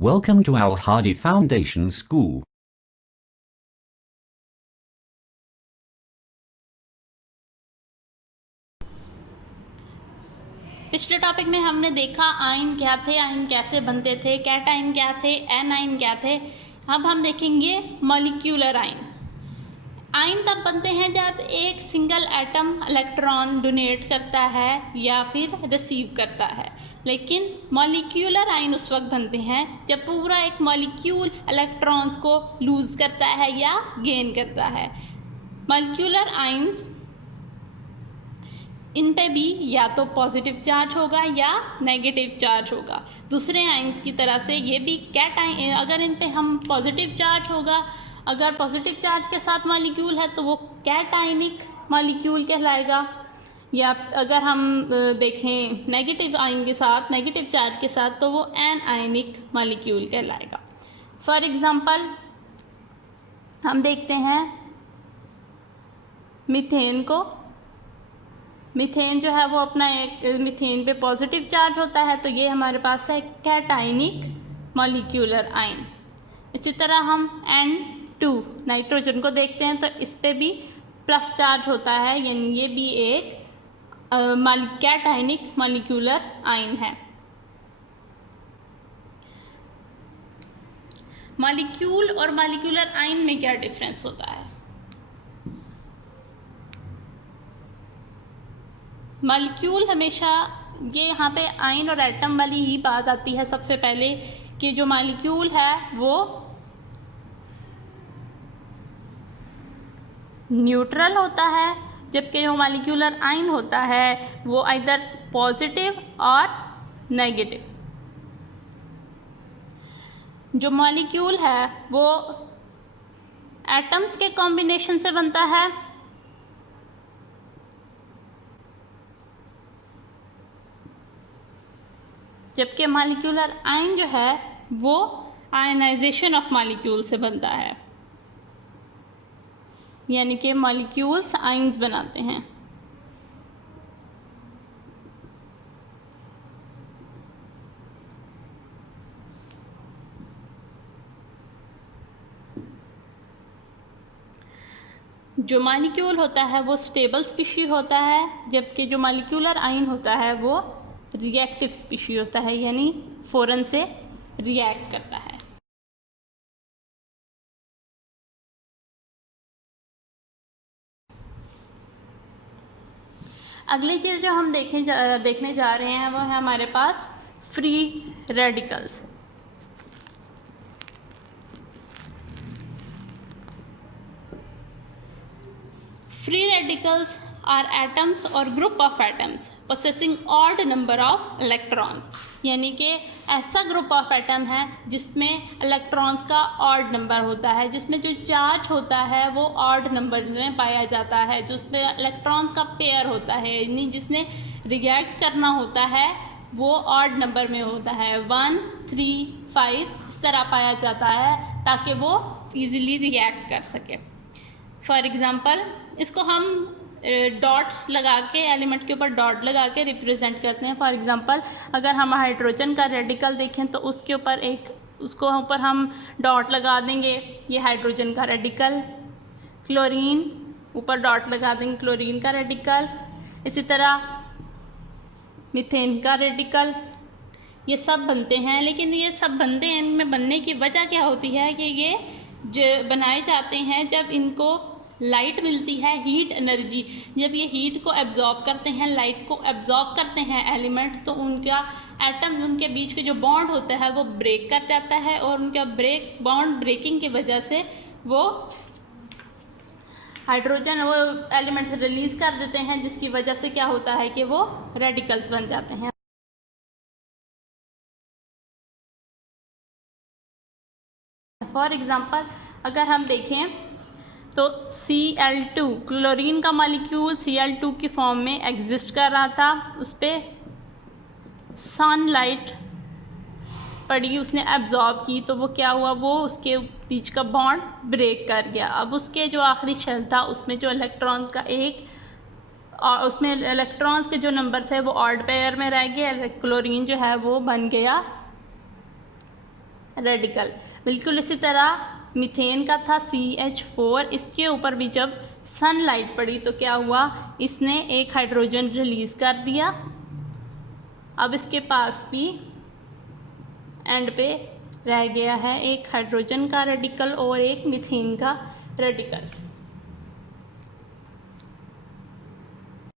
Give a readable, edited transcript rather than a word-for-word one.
Welcome to Al Hadi Foundation School. पिछले topic में हमने देखा आयन क्या थे, आयन कैसे बनते थे, कैटायन क्या थे, एनायन क्या थे। अब हम देखेंगे मॉलिक्यूलर आयन। आयन तब बनते हैं जब एक सिंगल एटम इलेक्ट्रॉन डोनेट करता है या फिर रिसीव करता है। लेकिन मॉलिक्यूलर आयन उस वक्त बनते हैं जब पूरा एक मॉलिक्यूल इलेक्ट्रॉन्स को लूज़ करता है या गेन करता है। मॉलिक्यूलर आयन्स, इन पे भी या तो पॉजिटिव चार्ज होगा या नेगेटिव चार्ज होगा। दूसरे आयन्स की तरह से ये भी कैटायन, अगर इन पे हम पॉजिटिव चार्ज होगा, अगर पॉजिटिव चार्ज के साथ मॉलिक्यूल है तो वो कैटायनिक मॉलिक्यूल कहलाएगा। या अगर हम देखें नेगेटिव आयन के साथ, नेगेटिव चार्ज के साथ, तो वो एनायनिक मॉलिक्यूल कहलाएगा। फॉर एग्जांपल हम देखते हैं मीथेन को। मीथेन जो है वो अपना एक, मीथेन पे पॉजिटिव चार्ज होता है तो ये हमारे पास है कैटायनिक मॉलिक्यूलर आयन। इसी तरह हम N2 नाइट्रोजन को देखते हैं तो इस पे भी प्लस चार्ज होता है, यानी ये भी एक कैटायनिक मॉलिक्यूलर आयन है। मॉलिक्यूल और मॉलिक्यूलर आयन में क्या डिफरेंस होता है? मॉलिक्यूल हमेशा, ये यहाँ पे आयन और एटम वाली ही बात आती है सबसे पहले कि जो मॉलिक्यूल है वो न्यूट्रल होता है, जबकि जो मॉलिक्यूलर आयन होता है वो आइदर पॉजिटिव और नेगेटिव। जो मॉलिक्यूल है वो एटम्स के कॉम्बिनेशन से बनता है, जबकि मॉलिक्यूलर आयन जो है वो आयनाइजेशन ऑफ मॉलिक्यूल से बनता है, यानी कि मॉलिक्यूल्स आयन्स बनाते हैं। जो मॉलिक्यूल होता है वो स्टेबल स्पीशी होता है, जबकि जो मॉलिक्यूलर आयन होता है वो रिएक्टिव स्पीशी होता है, यानी फ़ौरन से रिएक्ट करता है। अगली चीज़ जो हम देखने जा रहे हैं वो है हमारे पास free radicals. Free radicals are atoms और group of atoms possessing odd number of electrons, यानी कि ऐसा ग्रुप ऑफ एटम है जिसमें इलेक्ट्रॉन्स का ऑड नंबर होता है, जिसमें जो चार्ज होता है वो ऑड नंबर में पाया जाता है, जिसमें इलेक्ट्रॉन्स का पेयर होता है, यानी जिसने रिएक्ट करना होता है वो ऑड नंबर में होता है, 1, 3, 5 इस तरह पाया जाता है ताकि वो ईज़िली रिएक्ट कर सके। फॉर एग्ज़ाम्पल इसको हम डॉट लगा के, एलिमेंट के ऊपर डॉट लगा के रिप्रेजेंट करते हैं। फॉर एग्जांपल अगर हम हाइड्रोजन का रेडिकल देखें तो उसके ऊपर उसको ऊपर हम डॉट लगा देंगे, ये हाइड्रोजन का रेडिकल। क्लोरीन, ऊपर डॉट लगा देंगे, क्लोरीन का रेडिकल। इसी तरह मीथेन का रेडिकल। ये सब बनते हैं, लेकिन ये सब बनते हैं, इनमें बनने की वजह क्या होती है कि ये जो बनाए जाते हैं जब इनको लाइट मिलती है, हीट एनर्जी, जब ये हीट को एब्जॉर्ब करते हैं, लाइट को एब्जॉर्ब करते हैं एलिमेंट, तो उनका एटम, उनके बीच के जो बॉन्ड होता है वो ब्रेक कर जाता है, और उनका बॉन्ड ब्रेकिंग की वजह से वो हाइड्रोजन वो एलिमेंट्स रिलीज़ कर देते हैं, जिसकी वजह से क्या होता है कि वो रेडिकल्स बन जाते हैं। फॉर एग्ज़ाम्पल अगर हम देखें तो Cl2, क्लोरीन का मॉलिक्यूल Cl2 की फॉर्म में एग्जिस्ट कर रहा था, उस पर सनलाइट पड़ी, उसने एब्जॉर्ब की, तो वो क्या हुआ, वो उसके बीच का बॉन्ड ब्रेक कर गया। अब उसके जो आखिरी शेल था उसमें जो इलेक्ट्रॉन का और उसमें इलेक्ट्रॉन्स के जो नंबर थे वो ऑड पेयर में रह गए, क्लोरीन जो है वो बन गया रेडिकल। बिल्कुल इसी तरह मीथेन का था CH4, इसके ऊपर भी जब सनलाइट पड़ी तो क्या हुआ, इसने एक हाइड्रोजन रिलीज कर दिया। अब इसके पास भी एंड पे रह गया है एक हाइड्रोजन का रेडिकल और एक मीथेन का रेडिकल।